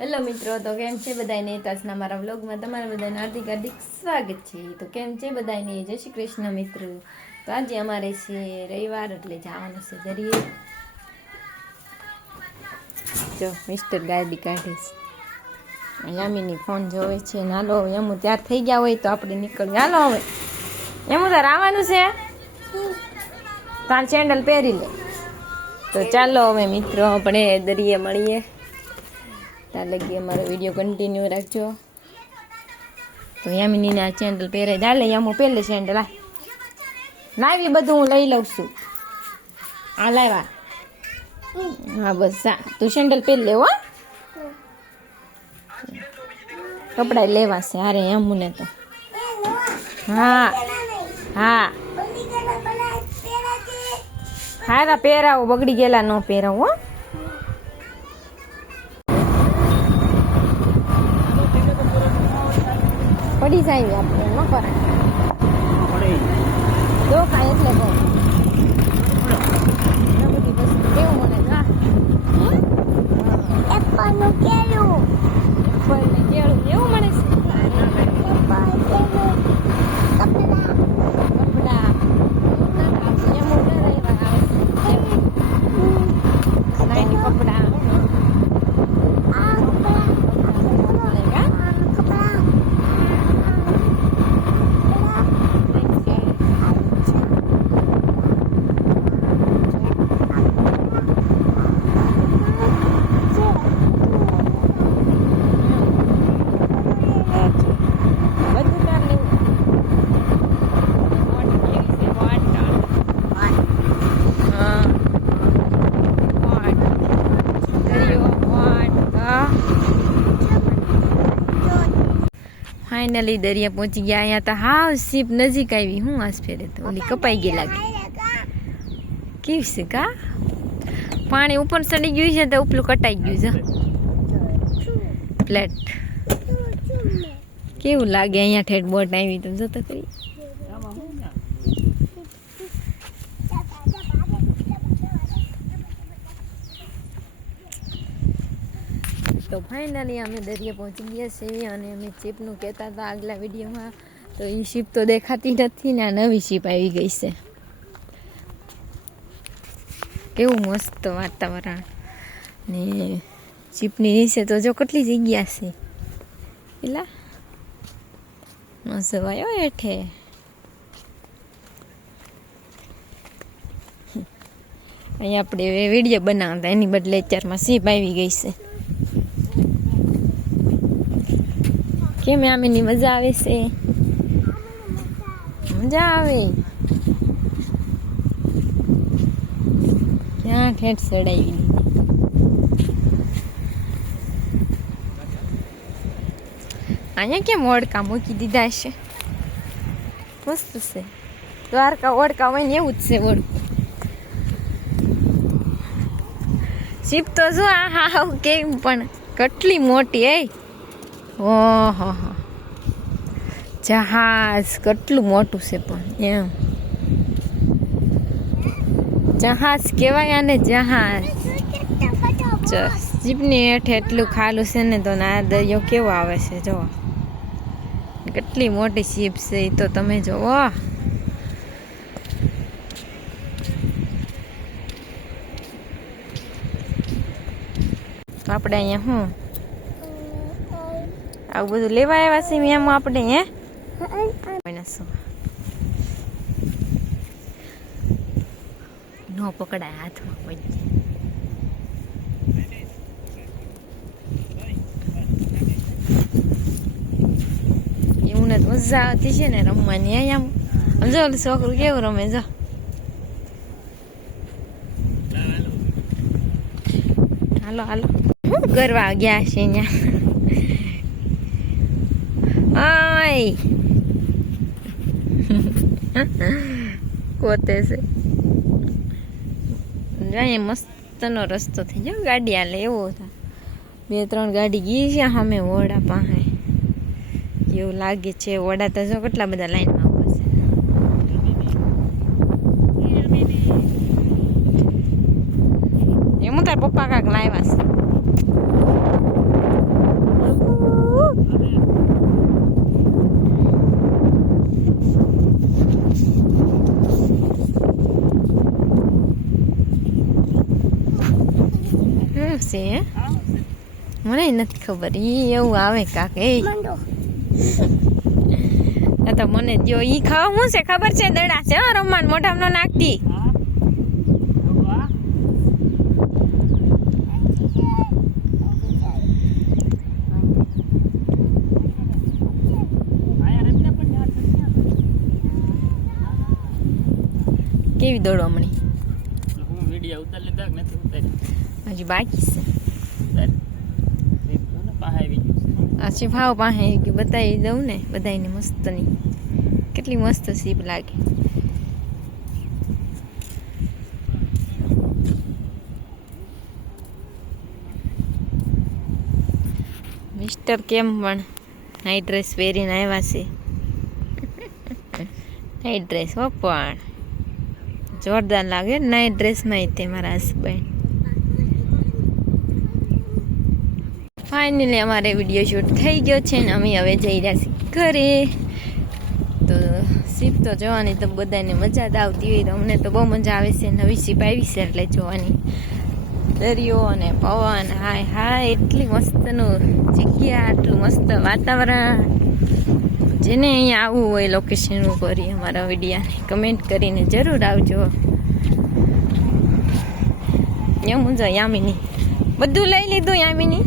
Hello મિત્રો, તો કેમ છે બધાને? તાજના મારા વ્લોગમાં તમારા બધાને હાર્દિક હાર્દિક સ્વાગત છે. તો કેમ છે બધાને? જય શ્રી કૃષ્ણ મિત્રો. તો આજે અમારે છે રવિવાર, એટલે જવાનું છે દરિયે. જો મિસ્ટર ગાડી કાઢે છે, યામીની ફોન જોવે છે. નાલો એમું ત્યાર થઈ ગયા હોય તો આપણે નીકળીએ. હાલો હવે એમું તાર આવવાનું છે, તાર સેન્ડલ પહેરી લે. તો ચાલો હવે મિત્રો આપણે દરિયે મળીએ. ત્યાં લગી અમારો વિડીયો કન્ટિન્યુ રાખજો. તો યામિનીને આ સેન્ડલ પહેરાય દાલે, યામો પહેલે સેન્ડલ આ લાવી, બધું હું લઈ લઉં છું. આ લાવ્યા, હા બસ આ તું સેન્ડલ પહેરી લેવો. કપડાં લેવા છે હારે યામુને તો. હા હા હારા પહેરાવો, બગડી ગયેલા ન પહેરાવો. પડી જાય આપણે ન કરાય તો કાંઈ એટલે બહુ બધી વસ્તુ કેવું મને જા એપલનું કેળું એવું મળે છે. ફાઇનલી દરિયા પહોંચી ગયા. અહીંયા તો હાવ સીપ નજીક આવી. હું આસ ફેરે તો ઓલી કપાઈ ગઈ લાગે. કેવી છે કા? પાણી ઉપર ચડી ગયું છે તો ઉપલું કટાઈ ગયું છે પ્લેટ. કેવું લાગે અહીંયા ઠેઠ બોટ આવી તો જતો કરી. તો ફાઇનલી અમે દરિયા પહોંચી ગયા છીએ. અને અમે શીપનું કહેતા હતા આગલા વિડીયોમાં, તો એ શીપ તો દેખાતી નથી ને આ નવી શીપ આવી ગઈ છે. કેવું મસ્ત વાતાવરણ ને શીપની નીચે તો જો કેટલી જગ્યા છે. પેલા મસ્ત વાયો હેઠે. અહીંયા આપણે વિડીયો બનાવતા એની બદલે અત્યારમાં શીપ આવી ગઈ છે. કેમ આમેની મજા આવે છે? મજા આવે. ક્યાં ઠેઠ ચડાવી અહીંયા કેમ ઓડકા મૂકી દીધા છે? મસ્ત છે. દ્વારકા ઓડકા હોય ને એવું જ છે ઓડકું. શીપ તો જો હા કેમ પણ કેટલી મોટી. ઓહો, જહાજ કેટલું મોટું છે પણ. એમ જહાજ કહેવાય આને, જહાજ. શીપની હેઠે એટલું ખાલું છે ને તો આ દરિયો કેવો આવે છે જો. કેટલી મોટી શીપ છે એ તો તમે જોવો. તો આપણે અહીંયા શું આવું બધું લેવા આવ્યા છે એમ આપણે? નો પકડાય હાથમાં કોઈ. એવું ને મજા આવતી છે ને રમવાની. અહીંયા જો છોકરું કેવું રમે જો. હાલો હાલો શું કરવા ગયા છે અહીંયા? આય કોતે છે. જાય મસ્તનો રસ્તો થઈ ગયો. ગાડી હાલે એવો થાય. 2-3 ગાડી ગઈ છે સામે વડા પાસે. એવું લાગે છે. વડા તો જો કેટલા બધા લાઈનમાં ઉભા છે. એમ તાર પપ્પા કાંક લાવ્યા છે. મને નથી ખબર ઈ એવું આવે કાક એ તો મને જો ઈ ખાવા હું છે ખબર છે દડા છે રમવાન મોઢામાં નાખતી કેવી દોડો હમણી હું વિડિયો ઉતાર લીધા કે નથી ઉતારી હજી બાકી છે પાસે આવી ગયું આ શિફાઓ પાસે બતાવી દઉં ને બધાને મસ્તની કેટલી મસ્ત સીપ લાગે મિસ્ટર કેમ પણ નાઇટ ડ્રેસ પહેરીને આવ્યા છે નાઇટ ડ્રેસ હો પણ જોરદાર લાગે નાઇટ ડ્રેસમાં તે મારા હસબન્ડ ફાઇનલી અમારે વિડીયો શૂટ થઈ ગયો છે ને અમે હવે જઈ રહ્યા છીએ ઘરે તો સીપ તો જોવાની તો બધાને મજા જ આવતી હોય તો અમને તો બહુ મજા આવે છે નવી સીપ આવી છે એટલે જોવાની દરિયો અને પવન હાય હાય એટલી મસ્તનું જગ્યા આટલું મસ્ત વાતાવરણ જેને અહીંયા આવવું હોય લોકેશન ઉપર અમારા વિડીયાને કમેન્ટ કરીને જરૂર આવજો એમ જો યામિની બધું લઈ લીધું યામિની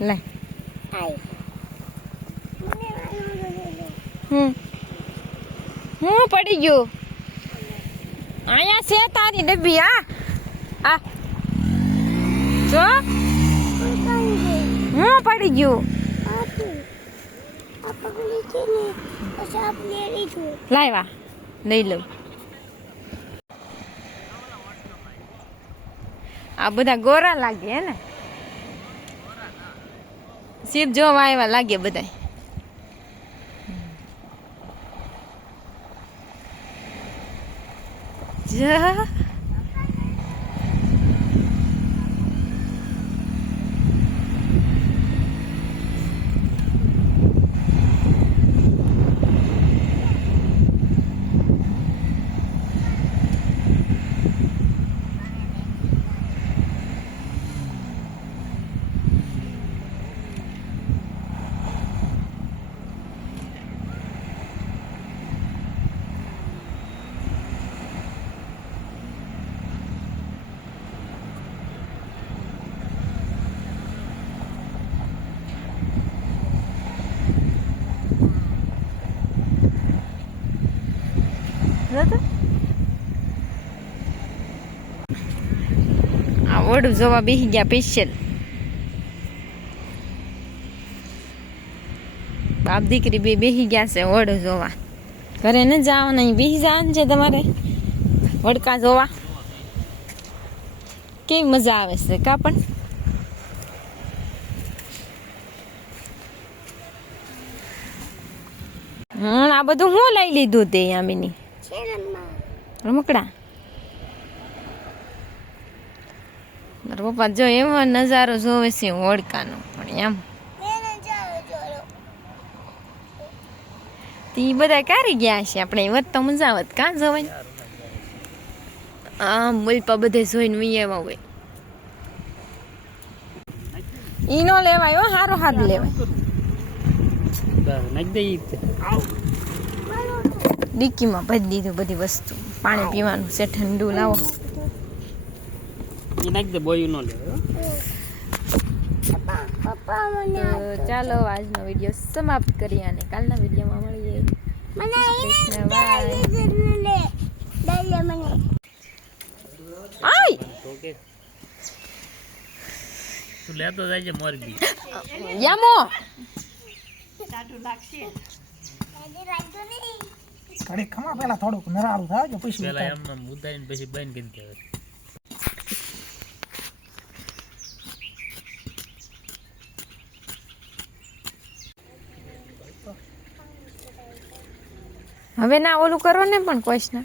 લે હું પડી ગયું અહીંયા છે તારી ડબ્બી આ જો હું પડી ગયું લાવ્યા લઈ લઉં આ બધા ગોરા લાગે હે ને સીપ જોવા આવ્યા લાગે બધા આ ઓડું જોવા બેસી ગયા સ્પેશિયલ બાપ દીકરી બે બેસી ગયા છે ઓડું જોવા ઘરે ન જવાના અહીં બેસી જવાનું છે તમારે વડકા જોવા કેવી મજા આવે છે કા પણ આ બધું હું લઈ લીધું તે યામિની રમકડા મારા પપ્પા જો એવો નજારો જોવે છે હોડકાનો પણ એમ તી બધા કારી ગયા છે આપણે વત તો મજા આવત કાં જવાય આમ મુલપા બધે જોઈને વી એવા હોય ઈ નો લેવાય હો હારો હાથ લેવાય નાખ દે ડિક્કીમાં ભરી દીધું બધી વસ્તુ પાણી પીવાનું છે ઠંડુ લાવો નાખ દે બોયું ન લે ચાલો આજનો વિડીયો સમાપ્ત કરીએ અને કાલના વિડીયોમાં મળીએ તું લેતો જાય મોરબી યામો કડી ખમા પેલા થોડુંક નરાળું થાય જો પછી પેલા એમ ઉતારીને પછી બંધ કરી દે હવે ના ઓલું કરો ને પણ કોઈ ના